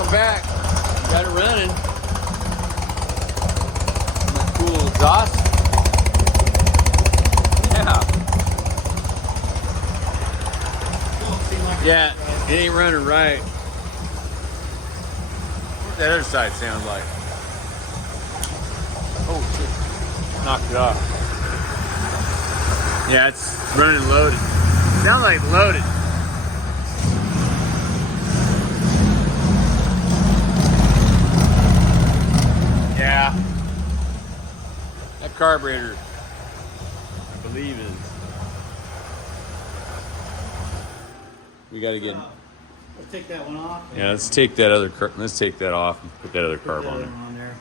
welcome back. Got it running. Cool exhaust. Yeah. Yeah, it ain't running right. What's that other side sound like? Oh shit. Knocked it off. Yeah, it's running loaded. Sounds like loaded. Yeah. That carburetor, I believe, is. We got to get. Let's take that one off. Yeah, let's take that other. Let's take that off and put that other carb on there.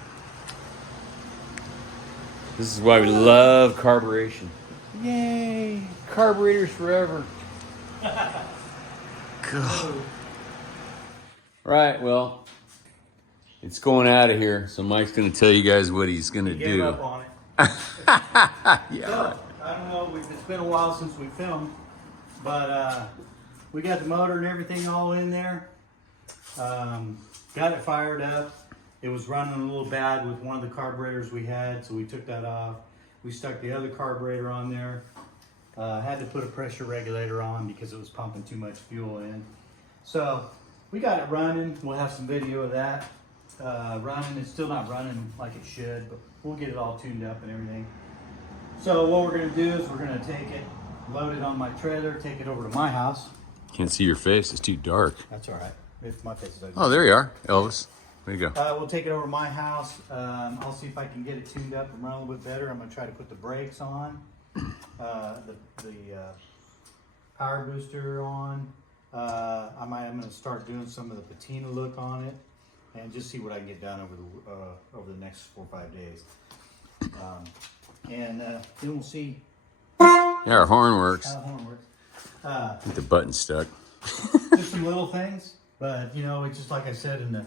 This is why we love carburation. Yay! Carburetors forever. God. Right. Well, it's going out of here. So Mike's going to tell you guys what he's going to do. Gave up on it. Yeah. So, I don't know. It's been a while since we filmed, but we got the motor and everything all in there. Got it fired up. It was running a little bad with one of the carburetors we had, so we took that off. We stuck the other carburetor on there. Had to put a pressure regulator on because it was pumping too much fuel in. So we got it running. We'll have some video of that. Running. It's still not running like it should, but we'll get it all tuned up and everything. So what we're going to do is we're going to take it, load it on my trailer, take it over to my house. Can't see your face. It's too dark. That's all right. If my face is ugly. Oh, there you are, Elvis. There you go. We'll take it over to my house. I'll see if I can get it tuned up and run a little bit better. I'm going to try to put the brakes on, the power booster on. I'm going to start doing some of the patina look on it, and just see what I can get done over the next 4 or 5 days. And then we'll see. Yeah, our horn works. How the horn works. Get the button stuck. Just some little things, but you know, it's just like I said in the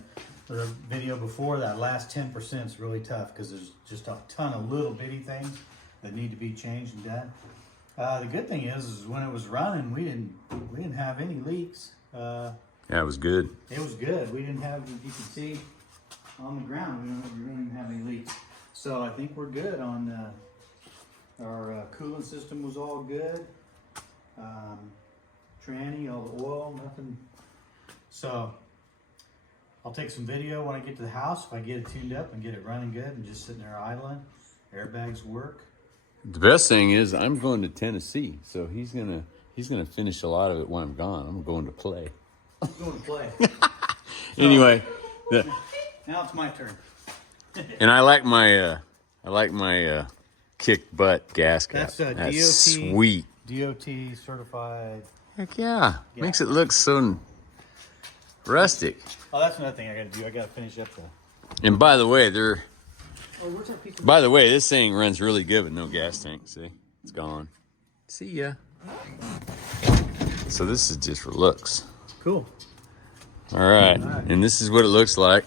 video before, that last 10% is really tough because there's just a ton of little bitty things that need to be changed and done. The good thing is when it was running, we didn't have any leaks. Yeah, it was good. It was good. We didn't have, as you can see on the ground, we don't even have any leaks. So I think we're good on our coolant system was all good. Tranny, all the oil, nothing. So I'll take some video when I get to the house. If I get it tuned up and get it running good and just sitting there idling, airbags work. The best thing is I'm going to Tennessee, so he's gonna finish a lot of it when I'm gone. I'm going to play. I'm going to play. Anyway, now it's my turn. and I like my kick butt gas cap. That's That's DOT, sweet. DOT certified. Heck yeah. Makes it look so rustic. Oh, that's another thing I got to do. I got to finish up the. And by the way, where's that piece of... By the way, this thing runs really good with no gas tank. See, it's gone. See ya. So this is just for looks. Cool. All right, and this is what it looks like.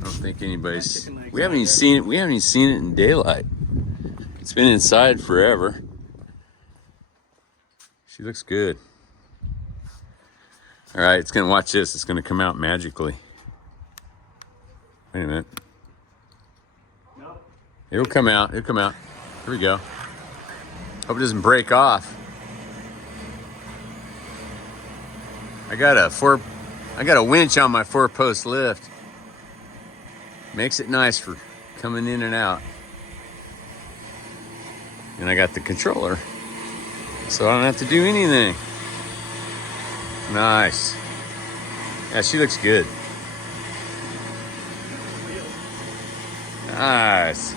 I don't think anybody's. We haven't even seen it. We haven't even seen it in daylight. It's been inside forever. She looks good. All right, it's gonna watch this. It's gonna come out magically. Wait a minute. Nope. It'll come out. It'll come out. Here we go. Hope it doesn't break off. I got a winch on my 4-post lift. Makes it nice for coming in and out. And I got the controller, so I don't have to do anything. Nice. Yeah, she looks good. Nice.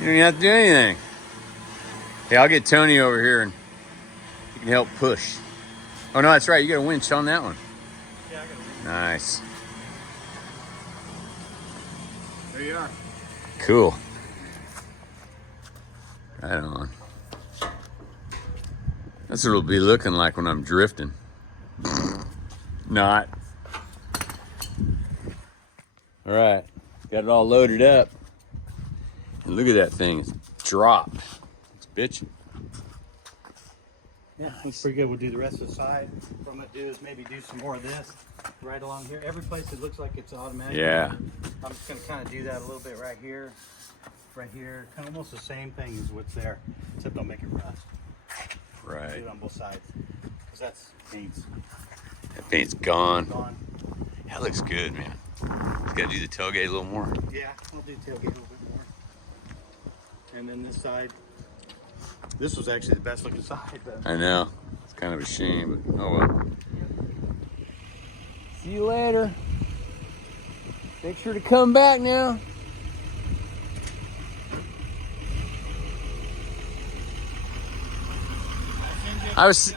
You don't even have to do anything. Hey, I'll get Tony over here and he can help push. Oh no, that's right. You got a winch on that one. Yeah, I got a winch. Nice. There you are. Cool. Right on. That's what it'll be looking like when I'm drifting. Not. All right. Got it all loaded up. And look at that thing. It's dropped. It's bitching. Yeah, looks pretty good. We'll do the rest of the side. What I'm going to do is maybe do some more of this. right along here. Every place it looks like it's automatic. Yeah. I'm just gonna kind of do that a little bit right here, kind of almost the same thing as what's there, except don't make it rust. Do Right. it on both sides, because that's paint's That paint's gone. gone. That looks good, man. Just gotta do the tailgate a little more. Yeah, I'll do tailgate a little bit more. And then this side, this was actually the best looking side though. I know. It's kind of a shame, but oh well. See you later. Make sure to come back now. I'll send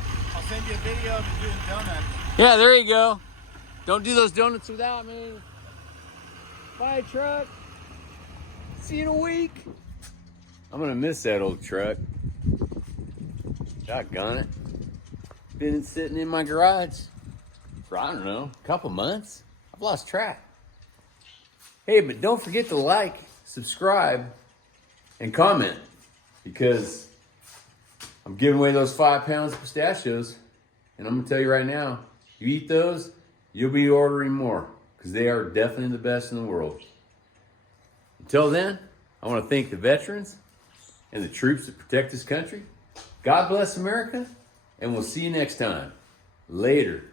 you a video of doing donuts. Yeah, there you go. Don't do those donuts without me. Bye, truck. See you in a week. I'm gonna miss that old truck. Doggone it. Been sitting in my garage for, I don't know, a couple months. I've lost track. Hey, but don't forget to like, subscribe, and comment, because I'm giving away those 5 pounds of pistachios. And I'm gonna tell you right now, you eat those, you'll be ordering more, because they are definitely the best in the world. Until then, I want to thank the veterans and the troops that protect this country. God bless America, and we'll see you next time. Later.